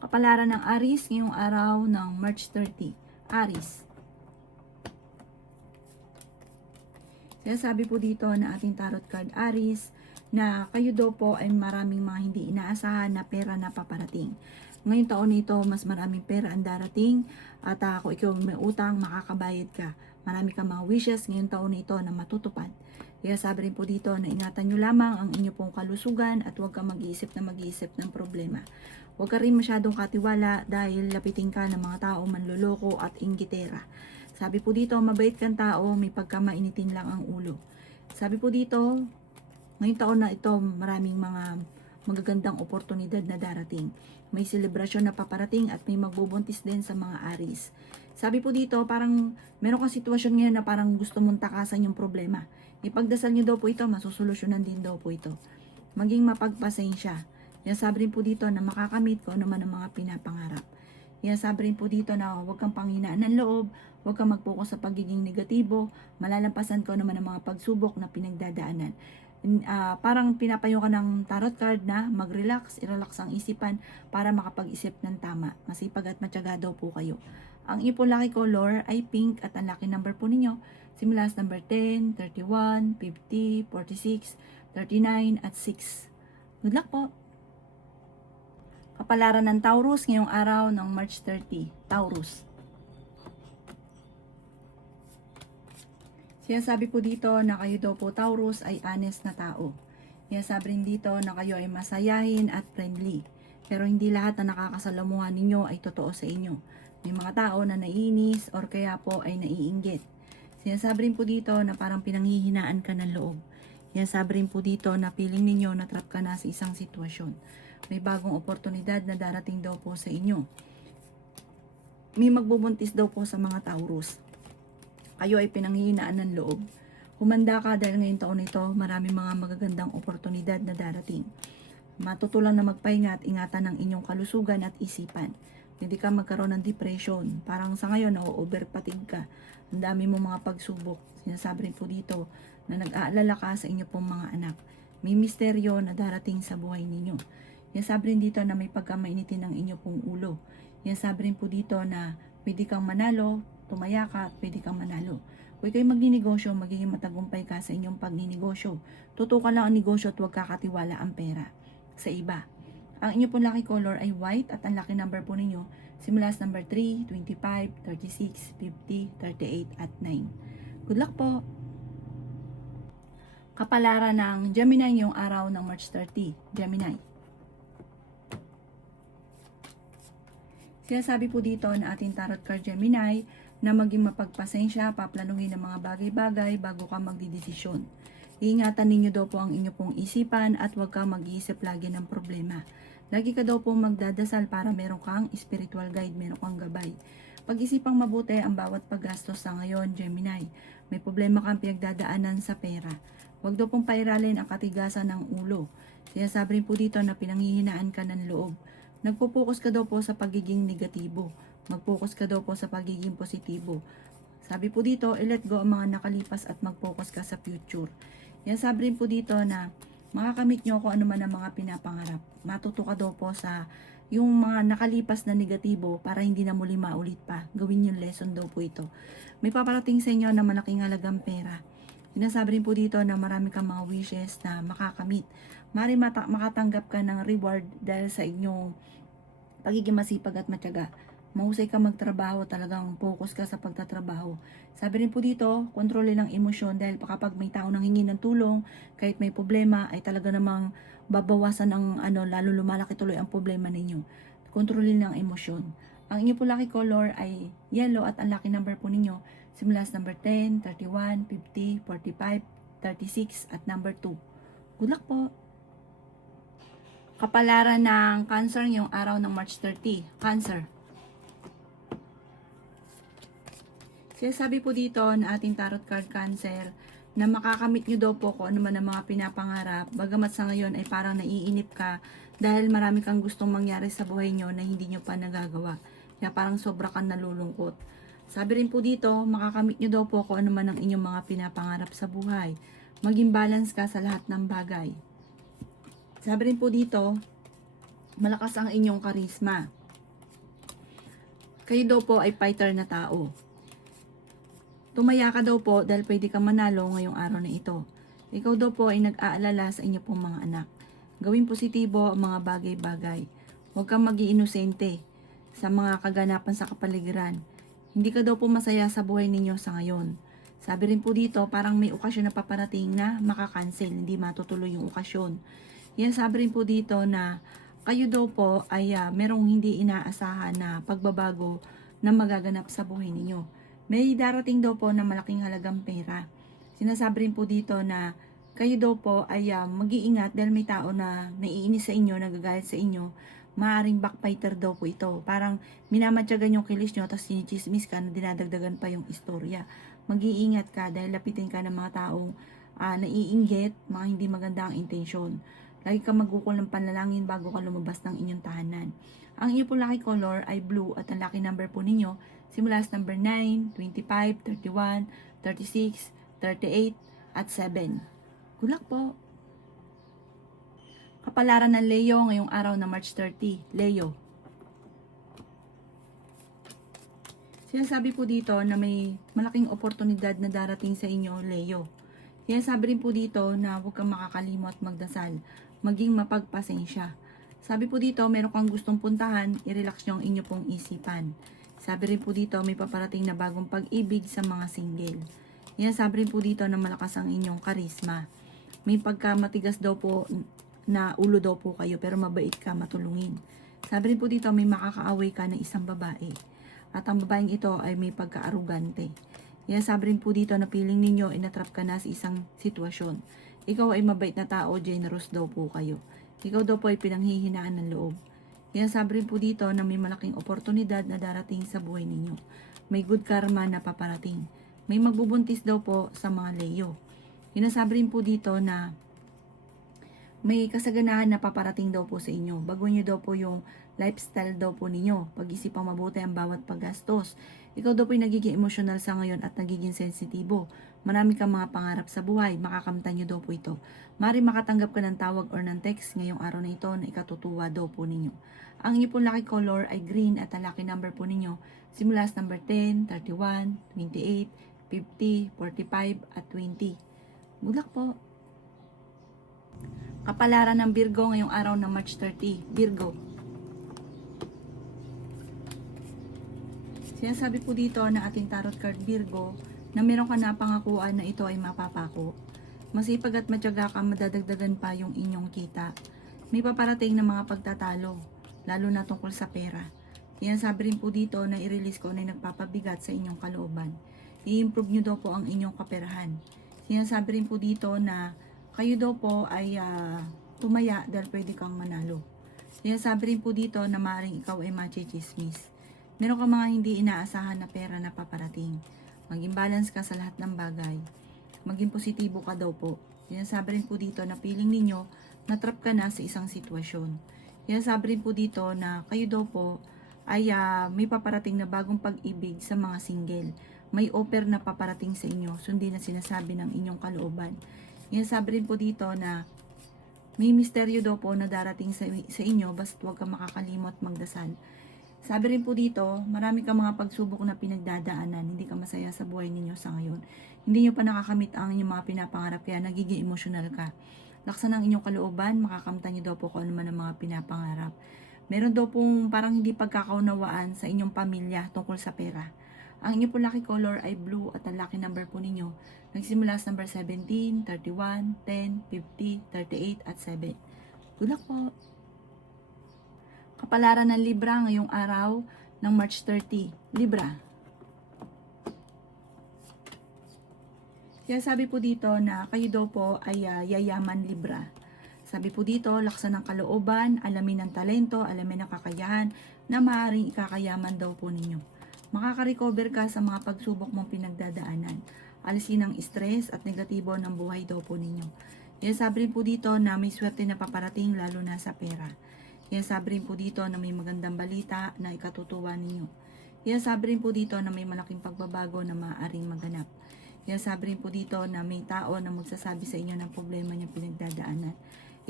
Kapalaran ng Aries ngayong araw ng March 30. Aries. Sinasabi po dito na ating tarot card Aries na kayo daw po ay maraming mga hindi inaasahan na pera na paparating. Ngayong taon nito, mas maraming pera ang darating at kung ikaw may utang, makakabayad ka. Marami kang mga wishes ngayong taon nito na matutupad. Kaya sabi rin po dito na ingatan nyo lamang ang inyo pong kalusugan at huwag kang mag-iisip ng problema. Huwag ka rin masyadong katiwala dahil lapitin ka ng mga tao manloloko at inggitera. Sabi po dito, mabait kang tao, may pagkamainitin lang ang ulo. Sabi po dito, ngayong taon na ito, maraming mga magagandang oportunidad na darating. May selebrasyon na paparating at may magbubuntis din sa mga Aries. Sabi po dito, parang meron kang sitwasyon ngayon na parang gusto mong takasan yung problema. Ipagdasal nyo daw po ito, masusolusyonan din daw po ito. Maging mapagpasensya. Yan sabi rin po dito na makakamit ko naman ang mga pinapangarap. Yan sabi rin po dito na huwag kang panghinaan ng loob, huwag kang mag-focus sa pagiging negatibo, malalampasan ko naman ang mga pagsubok na pinagdadaanan. Parang pinapayo ka ng tarot card na mag-relax, i-relax ang isipan para makapag-isip ng tama. Masipag at matyaga daw po kayo. Ang inyong lucky color ay pink at ang lucky number po ninyo simula sa number 10, 31, 50, 46, 39 at 6. Good luck po! Kapalaran ng Taurus ngayong araw ng March 30. Taurus. Sinasabi po dito na kayo daw po Taurus ay honest na tao. Sinasabi rin dito na kayo ay masayahin at friendly. Pero hindi lahat na nakakasalamuhan ninyo ay totoo sa inyo. May mga tao na naiinis or kaya po ay naiinggit. Sinasabi rin po dito na parang pinanghihinaan ka ng loob. Sinasabi rin po dito na feeling ninyo na trap ka na sa isang sitwasyon. May bagong oportunidad na darating daw po sa inyo. May magbubuntis daw po sa mga Taurus. Kayo ay pinanghihinaan ng loob. Humanda ka dahil ngayong taon nito, marami mga magagandang oportunidad na darating. Matutulang na magpahinga at ingatan ng inyong kalusugan at isipan. Hindi ka magkaroon ng depression. Parang sa ngayon, overfatigue ka. Ang dami mo mga pagsubok. Sinasabi rin po dito na nag-aalala ka sa inyo pong mga anak. May misteryo na darating sa buhay ninyo. Yan sabi rin dito na may pagkamainitin ng inyo pong ulo. Yan sabi rin po dito na pwede kang manalo, tumaya ka at pwede kang manalo. Kung kayo magninegosyo, magiging matagumpay ka sa inyong pagninegosyo. Tutukan lang ang negosyo at huwag kakatiwala ang pera sa iba. Ang inyo pong lucky color ay white at ang lucky number po ninyo simula sa number 3, 25, 36, 50, 38 at 9. Good luck po! Kapalaran ng Gemini ngayong araw ng March 30. Gemini. Sinasabi po dito na ating tarot card Gemini na maging mapagpasensya, paplanuhin ng mga bagay-bagay bago ka magdidesisyon. Iingatan ninyo daw po ang inyo pong isipan at huwag kang mag-iisip lagi ng problema. Lagi ka daw po magdadasal para meron kang spiritual guide, meron kang gabay. Pag-isipang mabuti ang bawat paggastos sa ngayon, Gemini. May problema kang pinagdadaanan sa pera. Huwag daw pong pairalin ang katigasan ng ulo. Sinasabi rin po dito na pinanghihinaan ka ng loob. Nagpo-focus ka daw po sa pagiging negatibo. Mag-focus ka daw po sa pagiging positibo. Sabi po dito, i-let go ang mga nakalipas at mag-focus ka sa future. Yan sabi rin po dito na makakamit nyo kung ano man ang mga pinapangarap. Matuto ka daw po sa yung mga nakalipas na negatibo para hindi na muli maulit pa. Gawin yung lesson daw po ito. May paparating sa inyo na malaking halagang pera. Sinasabi rin po dito na marami kang mga wishes na makakamit. Mari makatanggap ka ng reward dahil sa inyong pagiging masipag at matyaga. Mahusay ka magtrabaho, talagang focus ka sa pagtatrabaho. Sabi rin po dito, kontrolin ang emosyon dahil kapag may tao nang hingi ng tulong, kahit may problema, ay talaga namang babawasan ang lalo lumalaki tuloy ang problema ninyo. Kontrolin ang emosyon. Ang inyo po lucky color ay yellow at ang lucky number po ninyo simula sa number 10, 31, 50, 45, 36 at number 2. Good luck po! Kapalaran ng Cancer ngayong araw ng March 30. Cancer. Sinasabi po dito na ating tarot card Cancer na makakamit nyo daw po kung ano man ang mga pinapangarap. Bagamat sa ngayon ay parang naiinip ka dahil marami kang gustong mangyari sa buhay nyo na hindi nyo pa nagagawa. Kaya parang sobra kang nalulungkot. Sabi rin po dito, makakamit nyo daw po kung ano man ang inyong mga pinapangarap sa buhay. Maging balance ka sa lahat ng bagay. Sabi rin po dito, malakas ang inyong karisma. Kayo daw po ay fighter na tao. Tumaya ka daw po dahil pwede ka manalo ngayong araw na ito. Ikaw daw po ay nag-aalala sa inyo pong mga anak. Gawing positibo ang mga bagay-bagay. Huwag kang mag-iinosente sa mga kaganapan sa kapaligiran. Hindi ka daw po masaya sa buhay ninyo sa ngayon. Sabi rin po dito, parang may okasyon na paparating na makakancel, hindi matutuloy yung okasyon. Yan, sabi rin po dito na kayo daw po ay merong hindi inaasahan na pagbabago na magaganap sa buhay ninyo. May darating daw po na malaking halagang pera. Sinasabi rin po dito na kayo daw po ay mag-iingat dahil may tao na naiinis sa inyo, nagagalit sa inyo. Maaring backbiter daw po ito. Parang minamatyagan yung kilis nyo, tapos sinichismis ka na dinadagdagan pa yung istorya. Mag-iingat ka dahil lapitin ka ng mga taong naiinggit, mga hindi maganda ang intensyon. Lagi ka magukol ng panlalangin bago ka lumabas ng inyong tahanan. Ang inyong po lucky color ay blue at ang lucky number po ninyo simula sa number 9, 25, 31, 36, 38, at 7. Good luck po! Kapalaran ng Leo ngayong araw na March 30. Leo. Sinasabi po dito na may malaking oportunidad na darating sa inyo, Leo. Sinasabi rin po dito na huwag kang makakalimot magdasal. Maging mapagpasensya. Sabi po dito, meron kang gustong puntahan, i-relax nyo ang inyo pong isipan. Sabi rin po dito, may paparating na bagong pag-ibig sa mga single. Sabi rin po dito na malakas ang inyong karisma. May pagkamatigas daw po na ulo daw po kayo pero mabait ka, matulungin. Sabi rin po dito may makakaaway ka ng isang babae at ang babaeng ito ay may pagka-arugante. Sabi rin po dito na feeling ninyo inatrap ka na sa isang sitwasyon. Ikaw ay mabait na tao, generous daw po kayo. Ikaw daw po ay pinanghihinaan ng loob. Sabi rin po dito na may malaking oportunidad na darating sa buhay ninyo. May good karma na paparating. May magbubuntis daw po sa mga Leo. Sabi rin po dito na may kasaganahan na paparating daw po sa inyo. Baguhin nyo daw po yung lifestyle daw po ninyo. Pag-isipang mabuti ang bawat paggastos. Ikaw daw po yung nagiging emotional sa ngayon at nagiging sensitibo. Marami kang mga pangarap sa buhay. Makakamtan nyo daw po ito. Mari makatanggap ka ng tawag or ng text ngayong araw na ito na ikatutuwa daw po ninyo. Ang inyo pong lucky color ay green at ang lucky number po ninyo simula sa number 10, 31, 28, 50, 45, at 20. Good luck po! Kapalaran ng Virgo ngayong araw ng March 30. Virgo. Sinasabi po dito na ating tarot card Virgo na meron ka na pangakuan na ito ay mapapako. Masipag at matyaga ka, madadagdagan pa yung inyong kita. May paparating na mga pagtatalo, lalo na tungkol sa pera. Sabi rin po dito na i-release ko na nagpapabigat sa inyong kalooban. I-improve nyo daw po ang inyong kaperahan. Sinasabi rin po dito na kayo daw po ay tumaya dahil pwede kang manalo. Sabi rin po dito na maaaring ikaw ay machichismis. Meron ka mga hindi inaasahan na pera na paparating. Maging balance ka sa lahat ng bagay. Maging positibo ka daw po. Sabi rin po dito na feeling ninyo natrap ka na sa isang sitwasyon. Sabi rin po dito na kayo daw po ay may paparating na bagong pag-ibig sa mga single. May offer na paparating sa inyo, sundin na sinasabi ng inyong kalooban. Sabi rin po dito na may misteryo daw po na darating sa inyo, basta huwag ka makakalimot magdasal. Sabi rin po dito, marami kang mga pagsubok na pinagdadaanan, hindi ka masaya sa buhay ninyo sa ngayon. Hindi nyo pa nakakamit ang inyong mga pinapangarap, kaya nagiging emotional ka. Laksan ang inyong kalooban, makakamtan nyo daw po kung ano man ang mga pinapangarap. Meron daw pong parang hindi pagkakaunawaan sa inyong pamilya tungkol sa pera. Ang inyong po lucky color ay blue at ang lucky number po ninyo nagsimula sa number 17, 31, 10, 50, 38, at 7. Good luck po! Kapalaran ng Libra ngayong araw ng March 30. Libra. Kaya sabi po dito na kayo daw po ay yayaman Libra. Sabi po dito, laksan ng kalooban, alamin ng talento, alamin ng kakayahan na maaaring ikakayaman daw po ninyo. Makaka-recover ka sa mga pagsubok mong pinagdadaanan. Alisin ang stress at negatibo ng buhay daw po ninyo. Sabi rin po dito na may swerte na paparating lalo na sa pera. Sabi rin po dito na may magandang balita na ikatutuwa ninyo. Sabi rin po dito na may malaking pagbabago na maaaring maganap. Sabi rin po dito na may tao na magsasabi sa inyo ng problema niyong pinagdadaanan.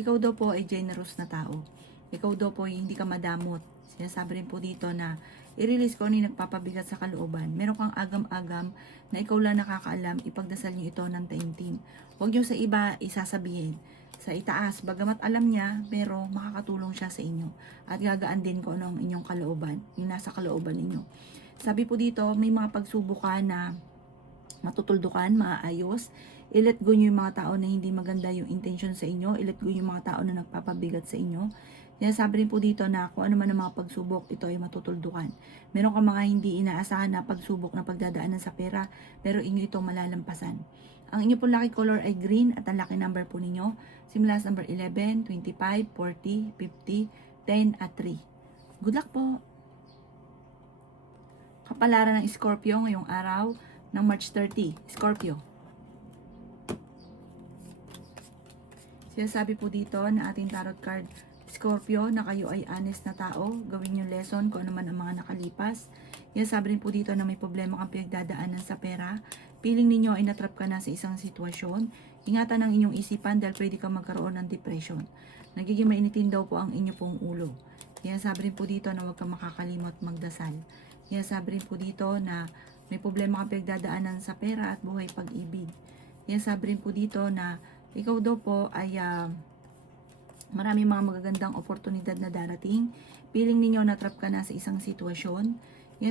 Ikaw daw po ay generous na tao. Ikaw daw po ay hindi ka madamot. Sinasabi rin po dito na i-release ko ano yung nagpapabigat sa kalooban. Meron kang agam-agam na ikaw lang nakakaalam, ipagdasal nyo ito ng taimtim. Huwag nyo sa iba isasabihin. Sa itaas, bagamat alam niya, pero makakatulong siya sa inyo. At gagaan din ko ano ang inyong kalooban, yung nasa kalooban ninyo. Sabi po dito, may mga pagsubok ka na matutuldukan, maayos. I-let go nyo yung mga tao na hindi maganda yung intention sa inyo. I-let go yung mga tao na nagpapabigat sa inyo. Kaya sabi rin po dito na kung ano man ang mga pagsubok, ito ay matutuldukan. Meron kang mga hindi inaasahan na pagsubok na pagdadaanan sa pera, pero inyo itong malalampasan. Ang inyo pong lucky color ay green at ang lucky number po ninyo, simula sa number 11, 25, 40, 50, 10 at 3. Good luck po! Kapalaran ng Scorpio ngayong araw ng March 30. Scorpio. Sinasabi po dito na ating tarot card, Scorpio, na kayo ay honest na tao. Gawin yung lesson kung ano man ang mga nakalipas. Sinasabi rin po dito na may problema kang pinagdadaanan sa pera. Piling ninyo ay natrap ka na sa isang sitwasyon. Ingatan ang inyong isipan dahil pwede kang magkaroon ng depression. Nagiging mainitin daw po ang inyo pong ulo. Sinasabi rin po dito na huwag kang makakalimot magdasal. Sabi rin po dito na may problema kang pinagdadaanan sa pera at buhay pag-ibig. Sabi rin po dito na ikaw daw po ay marami mga magagandang oportunidad na darating. Piling ninyo na trap ka na sa isang sitwasyon.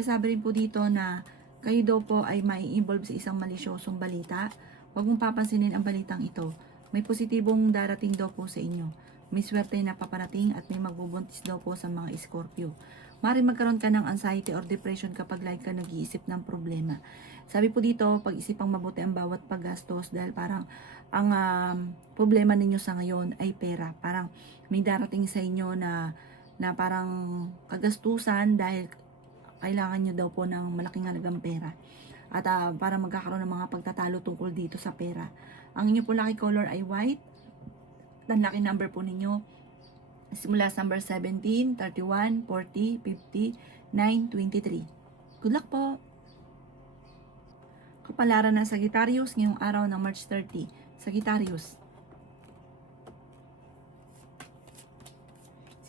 Sabi rin po dito na kayo daw po ay mai-involve sa isang malisyosong balita. Huwag mong papansinin ang balitang ito. May positibong darating daw po sa inyo. May swerte na paparating at may magbubuntis daw po sa mga Scorpio. Maaaring magkaroon ka ng anxiety or depression kapag lagi ka nag-iisip ng problema. Sabi po dito, pag-isipang mabuti ang bawat paggastos dahil parang ang problema ninyo sa ngayon ay pera. Parang may darating sa inyo na parang kagastusan dahil kailangan nyo daw po ng malaking halagang pera. At para magkakaroon ng mga pagtatalo tungkol dito sa pera. Ang inyo po lucky color ay white. Ang lucky number po ninyo simula sa number 17, 31, 40, 50, 9, 23. Good luck po! Kapalaran ng Sagittarius ngayong araw ng March 30. Sagittarius.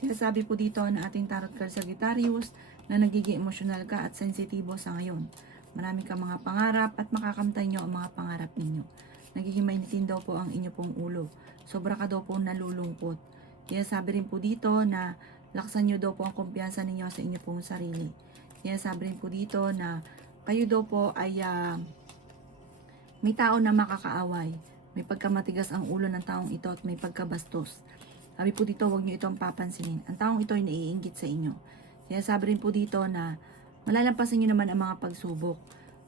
Sinasabi po dito na ating tarot card Sagittarius na nagiging emosyonal ka at sensitibo sa ngayon. Marami kang mga pangarap at makakamtay nyo ang mga pangarap ninyo. Nagiging mainitin daw po ang inyo pong ulo. Sobra ka daw po nalulungkot. Kaya sabi rin po dito na laksan nyo daw po ang kumpiyansa ninyo sa inyo pong sarili. Kaya sabi rin po dito na kayo daw po ay may tao na makakaaway. May pagkamatigas ang ulo ng taong ito at may pagkabastos. Sabi po dito, huwag nyo itong papansinin. Ang taong ito ay naiinggit sa inyo. Kaya sabi rin po dito na malalampasan nyo naman ang mga pagsubok.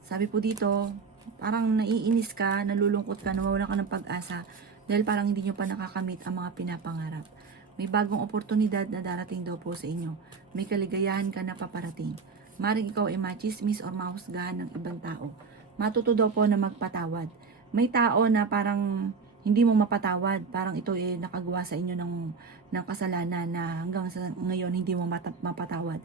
Sabi po dito, parang naiinis ka, nalulungkot ka, nawawalan ka ng pag-asa dahil parang hindi nyo pa nakakamit ang mga pinapangarap. May bagong oportunidad na darating daw po sa inyo. May kaligayahan ka na paparating. Maring ikaw ay machismis o mahusgahan ng ibang tao. Matuto daw po na magpatawad. May tao na parang hindi mo mapatawad. Parang ito ay nakagawa sa inyo ng kasalanan na hanggang sa ngayon hindi mo mapatawad.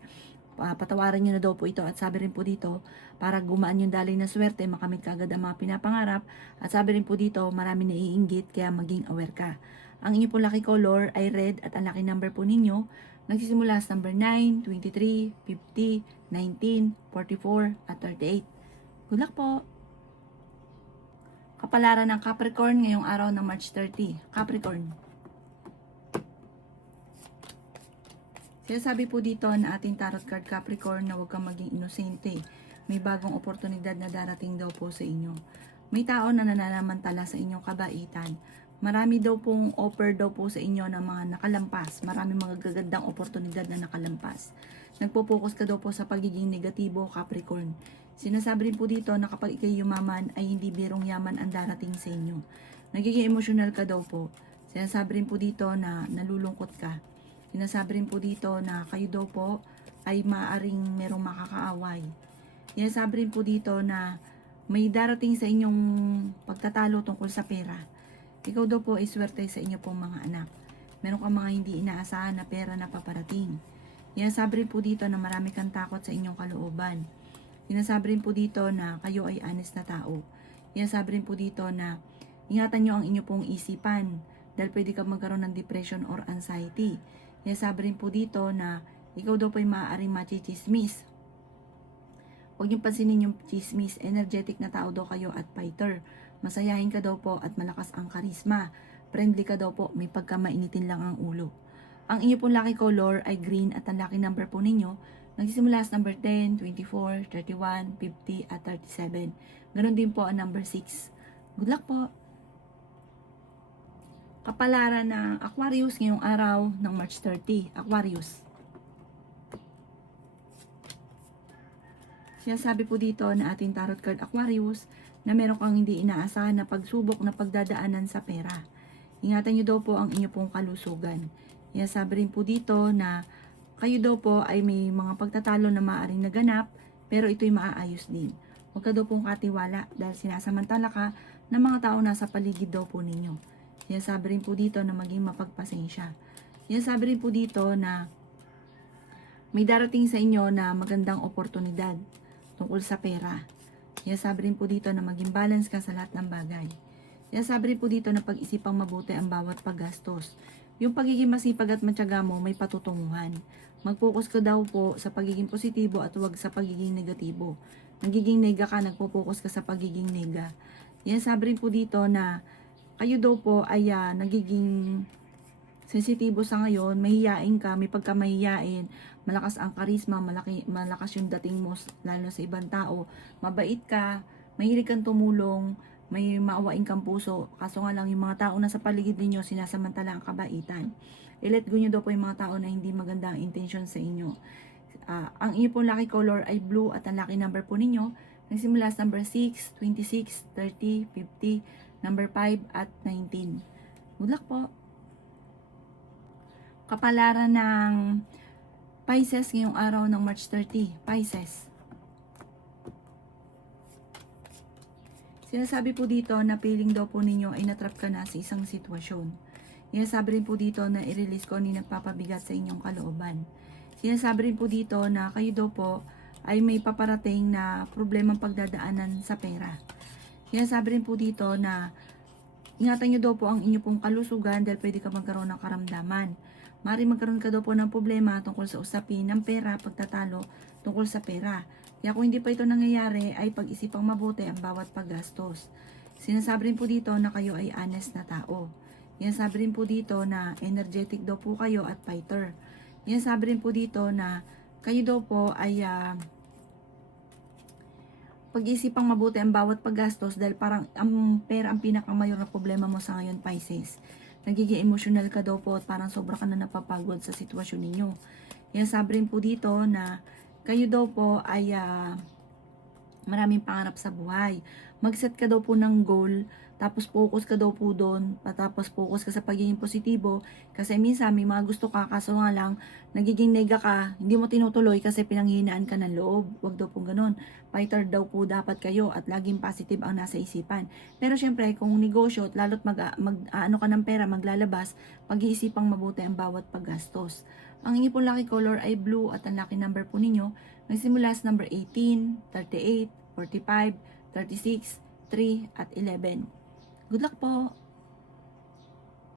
Patawarin nyo na daw po ito. At sabi rin po dito, para gumaan yung daloy na swerte, makamit ka agad ang mga pinapangarap. At sabi rin po dito, marami naiinggit, kaya maging aware ka. Ang inyo po lucky color ay red at ang lucky number po ninyo nagsisimula sa number 9, 23, 50, 19, 44 at 38. Good luck po! Kapalaran ng Capricorn ngayong araw ng March 30. Capricorn. Sinasabi po dito na ating tarot card Capricorn na huwag kang maging inosente. May bagong oportunidad na darating daw po sa inyo. May tao na nananamantala sa inyong kabaitan. Marami daw pong offer daw po sa inyo ng mga nakalampas. Marami mga gagandang oportunidad na nakalampas. Nagpo-focus ka daw po sa pagiging negatibo, Capricorn. Sinasabi rin po dito na kapag ikay yumaman ay hindi birong yaman ang darating sa inyo. Nagiging emosyonal ka daw po. Sinasabi rin po dito na nalulungkot ka. Sinasabi rin po dito na kayo daw po ay maaring merong makakaaway. Sinasabi rin po dito na may darating sa inyong pagtatalo tungkol sa pera. Ikaw daw po ay swerte sa inyo pong mga anak. Meron kang mga hindi inaasahan na pera na paparating. Sinasabi rin po dito na marami kang takot sa inyong kalooban. Sinasabi rin po dito na kayo ay honest na tao. Sinasabi rin po dito na ingatan nyo ang inyo pong isipan dahil pwede kang magkaroon ng depression or anxiety. Sinasabi rin po dito na Ikaw daw po ay maaaring machichismis. Huwag niyong pansinin yung chismis. Energetic na tao daw kayo at fighter. Masayahin ka daw po at malakas ang karisma. Friendly ka daw po, may pagkamainitin lang ang ulo. Ang inyo pong lucky color ay green at ang lucky number po ninyo nagsisimula sa number 10, 24, 31, 50 at 37. Ganon din po ang number 6. Good luck po! Kapalaran ng Aquarius ngayong araw ng March 30. Aquarius. Sinasabi po dito na ating tarot card Aquarius na meron kang hindi inaasahan na pagsubok na pagdadaanan sa pera. Ingatan nyo daw po ang inyo pong kalusugan. Sinasabi rin po dito na kayo daw po ay may mga pagtatalo na maaaring naganap pero ito'y maaayos din. Huwag ka daw pong katiwala dahil sinasamantala ka ng mga tao nasa paligid daw po ninyo. Sinasabi rin po dito na maging mapagpasensya. Sinasabi rin po dito na may darating sa inyo na magandang oportunidad tungkol sa pera. Sinasabi rin po dito na maging balance ka sa lahat ng bagay. Sinasabi rin po dito na pag-isipang mabuti ang bawat paggastos. Yung pagiging masipag at matyaga mo may patutunguhan. Mag-focus ka daw po sa pagiging positibo at huwag sa pagiging negatibo. Nagiging nega ka, nagpo-focus ka sa pagiging nega. Sinasabi rin po dito na kayo daw po ay nagiging sensitibo sa ngayon, mahihiyain ka, may pagkamahihiyain, malakas ang karisma, malakas yung dating mo lalo sa ibang tao, mabait ka, mahilig kang tumulong, may maawain kang puso, kaso nga lang yung mga tao na sa paligid ninyo sinasamantala ang kabaitan. I-let go nyo daw po yung mga tao na hindi maganda ang intention sa inyo. Ang inyo pong lucky color ay blue at ang lucky number po ninyo nagsimula sa number 6, 26, 30, 50, number 5 at 19. Good luck po! Kapalaran ng Pisces ngayong araw ng March 30. Pisces. Sinasabi po dito na feeling daw po ninyo ay natrap ka na sa isang sitwasyon. Sinasabi rin po dito na i-release ko ni nagpapabigat sa inyong kalooban. Sinasabi rin po dito na kayo daw po ay may paparating na problemang pagdadaanan sa pera. Sinasabi rin po dito na ingatan nyo daw po ang inyo pong kalusugan dahil pwede ka magkaroon ng karamdaman. Maaaring magkaroon ka daw po ng problema tungkol sa usapin ng pera, pagtatalo tungkol sa pera. Kaya kung hindi pa ito nangyayari, ay pag-isipang mabuti ang bawat paggastos. Sinasabi rin po dito na kayo ay honest na tao. Sinasabi rin po dito na energetic daw po kayo at fighter. Sinasabi rin po dito na kayo daw po ay pag-isipang mabuti ang bawat paggastos dahil parang ang pera ang pinakamayor na problema mo sa ngayon, Pisces. Nagiging emotional ka daw po at parang sobra ka na napapagod sa sitwasyon ninyo. Sinasabi rin po dito na kayo daw po ay maraming pangarap sa buhay. Mag-set ka daw po ng goal, tapos focus ka daw po doon, tapos focus ka sa pagiging positibo, kasi minsan may mga gusto ka, kaso nga lang, nagiging nega ka, hindi mo tinutuloy kasi pinanghihinaan ka ng loob. Huwag daw po ganun. Fighter daw po dapat kayo at laging positive ang nasa isipan. Pero syempre, kung negosyo at lalo't ano ka ng pera, maglalabas, pag-iisipang mabuti ang bawat paggastos. Ang inyo pong lucky color ay blue at ang lucky number po ninyo nagsimula sa number 18, 38, 45, 36, 3 at 11. Good luck po!